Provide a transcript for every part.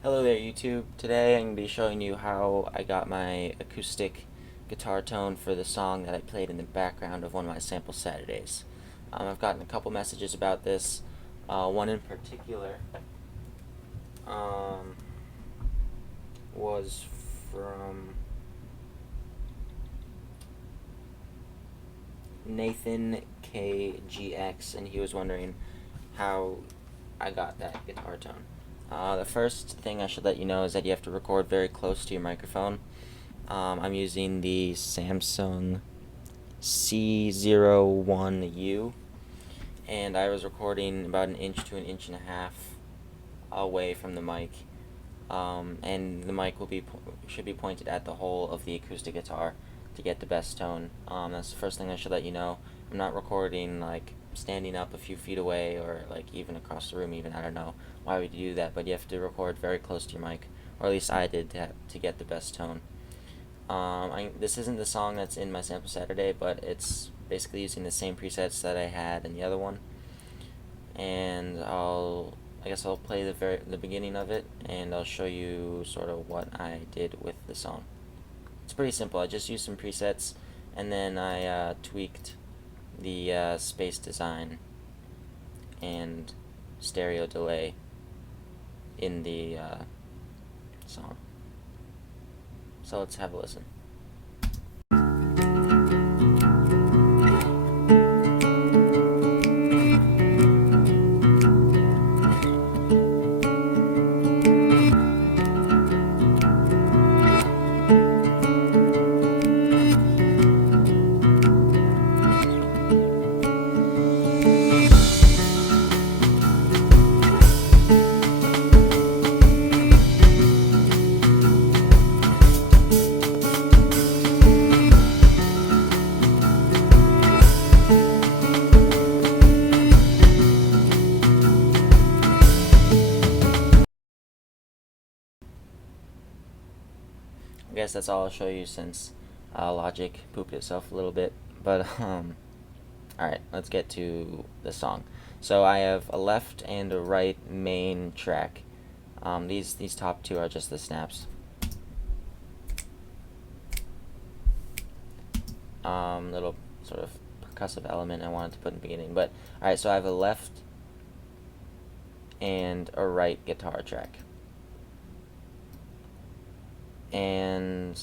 Hello there YouTube. Today I'm going to be showing you how I got my acoustic guitar tone for the song that I played in the background of one of my sample Saturdays. I've gotten a couple messages about this. One in particular um, was from Nathan KGX, and he was wondering how I got that guitar tone. The first thing I should let you know is that you have to record very close to your microphone. I'm using the Samsung C01U, and I was recording about an inch to an inch and a half away from the mic. And the mic should be pointed at the hole of the acoustic guitar to get the best tone. That's the first thing I should let you know. I'm not recording like standing up a few feet away or like even across the room. Even I don't know why would you do that, but you have to record very close to your mic, or at least I did to get the best tone. This isn't the song that's in my sample Saturday, but it's basically using the same presets that I had in the other one. And I guess I'll play the beginning of it, and I'll show you sort of what I did with the song. It's pretty simple. I just used some presets, and then I tweaked the space design and stereo delay in the song. So let's have a listen. I guess that's all I'll show you since Logic pooped itself a little bit. But alright, let's get to the song. So I have a left and a right main track. These top two are just the snaps. Little sort of percussive element I wanted to put in the beginning. But alright, so I have a left and a right guitar track. And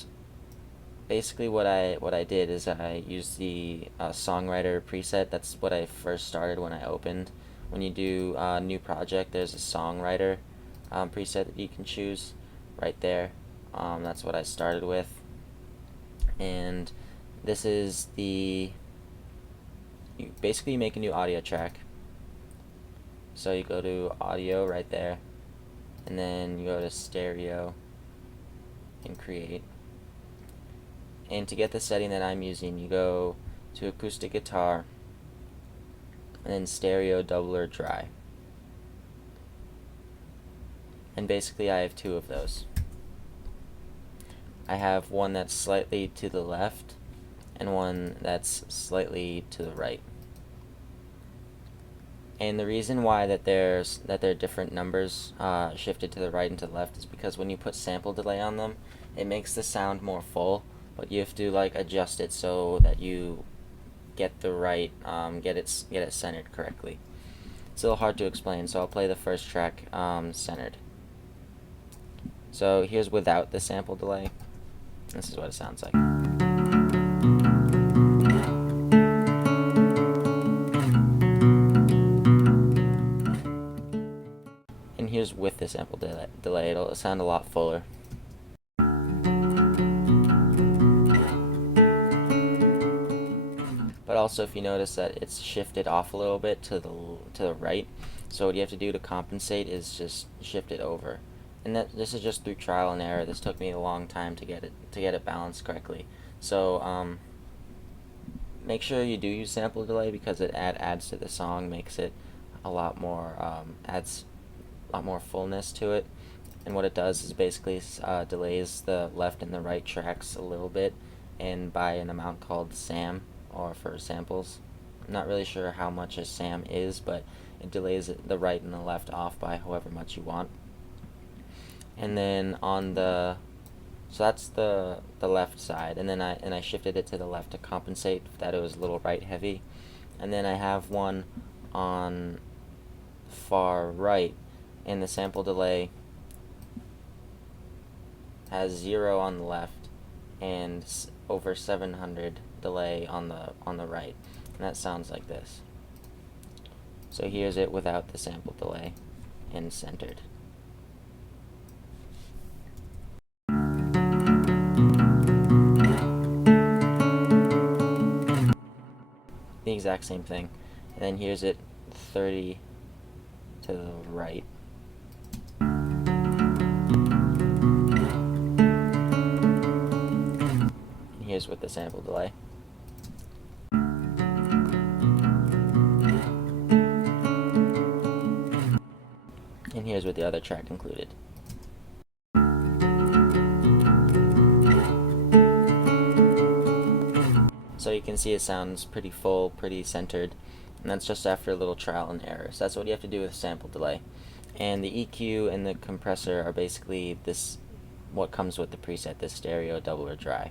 basically what I did is I used the songwriter preset. That's what I first started when I opened. When you do a new project, there's a songwriter preset that you can choose right there. That's what I started with. And this is you basically make a new audio track. So you go to audio right there, and then you go to stereo and create. And to get the setting that I'm using, you go to acoustic guitar and then stereo double or dry. And basically I have two of those. I have one that's slightly to the left and one that's slightly to the right. And the reason why that there are different numbers shifted to the right and to the left is because when you put sample delay on them, it makes the sound more full, but you have to like adjust it so that you get the right get it centered correctly. It's a little hard to explain, so I'll play the first track centered. So here's without the sample delay. This is what it sounds like. And here's with the sample delay. It'll sound a lot fuller. But also, if you notice that it's shifted off a little bit to the right, so what you have to do to compensate is just shift it over. And this is just through trial and error. This took me a long time to get it balanced correctly. So make sure you do use sample delay because it adds to the song, makes it a lot more adds a lot more fullness to it. And what it does is basically delays the left and the right tracks a little bit, and by an amount called SAM, or for samples. I'm not really sure how much a SAM is, but it delays the right and the left off by however much you want. and then on the so that's the left side, and then I shifted it to the left to compensate that it was a little right heavy, and then I have one on far right, and the sample delay has 0 on the left and over 700 delay on the right, and that sounds like this. So here's it without the sample delay and centered. The exact same thing. And then here's it 30 to the right. And here's with the sample delay. And here's with the other track included. So you can see it sounds pretty full, pretty centered, and that's just after a little trial and error. So that's what you have to do with sample delay. And the EQ and the compressor are basically this, what comes with the preset, this stereo, double, or dry.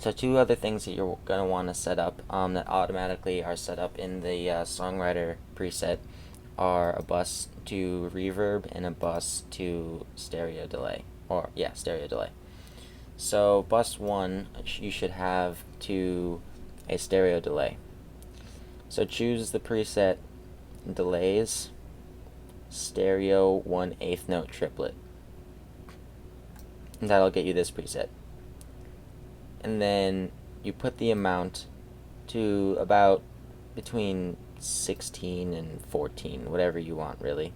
So two other things that you're going to want to set up that automatically are set up in the songwriter preset are a bus to reverb and a bus to stereo delay, or yeah, stereo delay. So bus 1 you should have to a stereo delay. So choose the preset delays stereo 1/8 note triplet. And that'll get you this preset. And then you put the amount to about between 16 and 14, whatever you want really.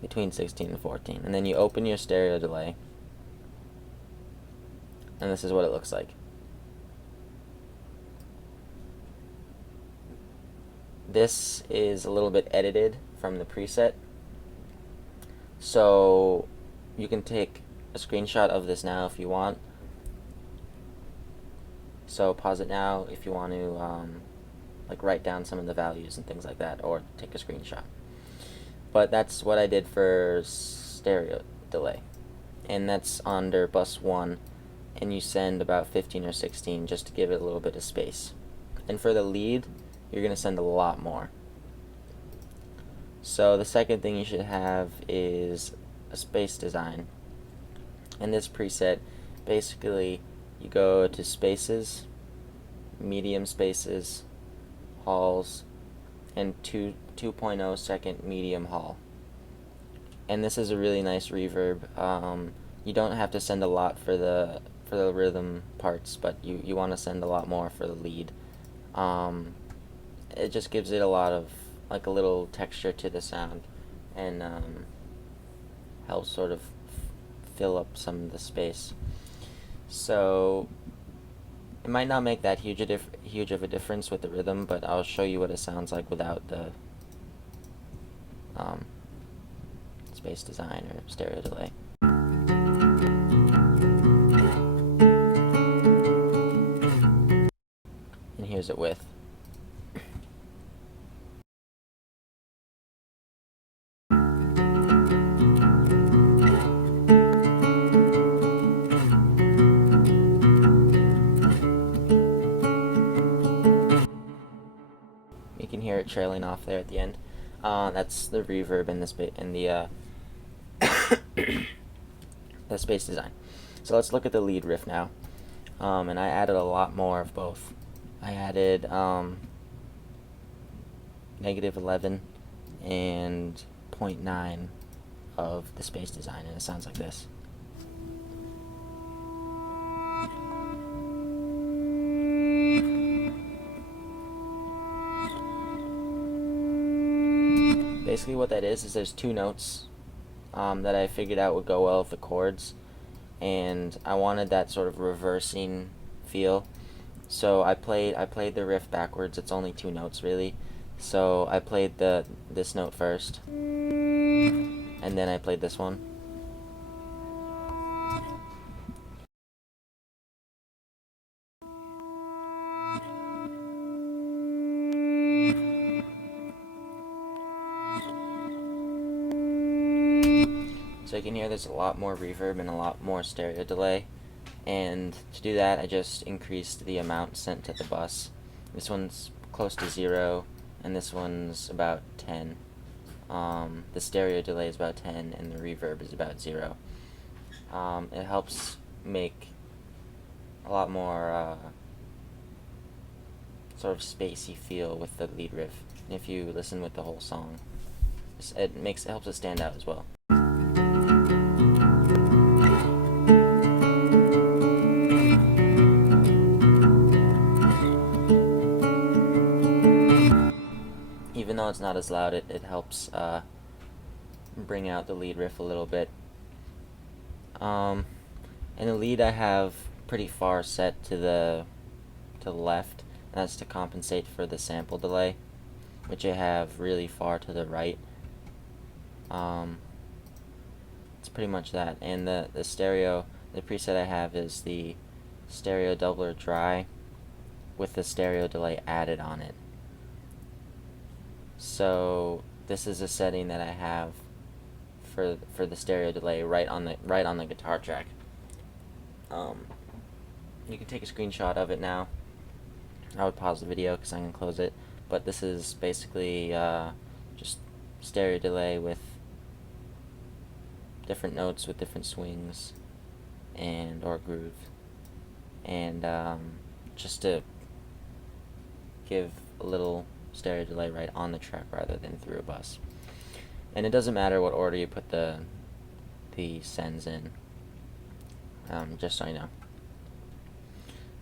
Between 16 and 14. And then you open your stereo delay. And this is what it looks like. This is a little bit edited from the preset. So you can take a screenshot of this now if you want. So pause it now if you want to like write down some of the values and things like that, or take a screenshot. But that's what I did for stereo delay, and that's under bus 1, and you send about 15 or 16 just to give it a little bit of space. And for the lead, you're going to send a lot more. So the second thing you should have is a space design. In this preset, basically you go to spaces, medium spaces, halls, and 2.0 second medium hall. And this is a really nice reverb. You don't have to send a lot for the rhythm parts, but you want to send a lot more for the lead. It just gives it a lot of, like, a little texture to the sound, and helps sort of fill up some of the space. So it might not make that huge of a difference with the rhythm, but I'll show you what it sounds like without the space design or stereo delay. And here's it with. You can hear it trailing off there at the end. That's the reverb and the the space design. So let's look at the lead riff now. And I added a lot more of both. I added -11 and 0.9 of the space design, and it sounds like this. Basically what that is there's two notes that I figured out would go well with the chords, and I wanted that sort of reversing feel. So I played the riff backwards. It's only two notes really. So I played this note first, and then I played this one. So you can hear there's a lot more reverb and a lot more stereo delay. And to do that, I just increased the amount sent to the bus. This one's close to 0, and this one's about 10. The stereo delay is about 10, and the reverb is about 0. It helps make a lot more sort of spacey feel with the lead riff. And if you listen with the whole song, it helps it stand out as well. Even though it's not as loud, it helps bring out the lead riff a little bit. And the lead I have pretty far set to the left. That's to compensate for the sample delay, which I have really far to the right. It's pretty much that. And the stereo, the preset I have is the stereo doubler dry with the stereo delay added on it. So this is a setting that I have for the stereo delay right on the guitar track. You can take a screenshot of it now. I would pause the video because I'm gonna close it. But this is basically just stereo delay with different notes with different swings and or groove, and just to give a little stereo delay right on the track rather than through a bus. And it doesn't matter what order you put the sends in, just so you know.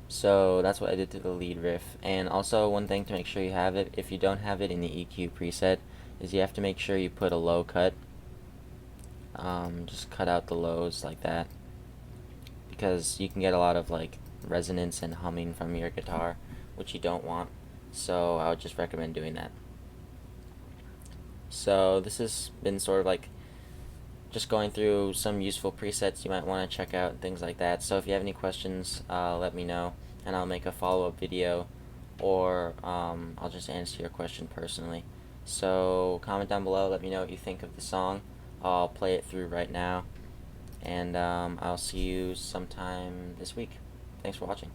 So that's what I did to the lead riff. And also, one thing to make sure you have it, if you don't have it in the EQ preset, is you have to make sure you put a low cut. Just cut out the lows like that, because you can get a lot of like resonance and humming from your guitar, which you don't want. So I would just recommend doing that. So this has been sort of like just going through some useful presets you might want to check out and things like that. So if you have any questions, let me know, and I'll make a follow-up video, or I'll just answer your question personally. So comment down below, let me know what you think of the song. I'll play it through right now, and I'll see you sometime this week. Thanks for watching.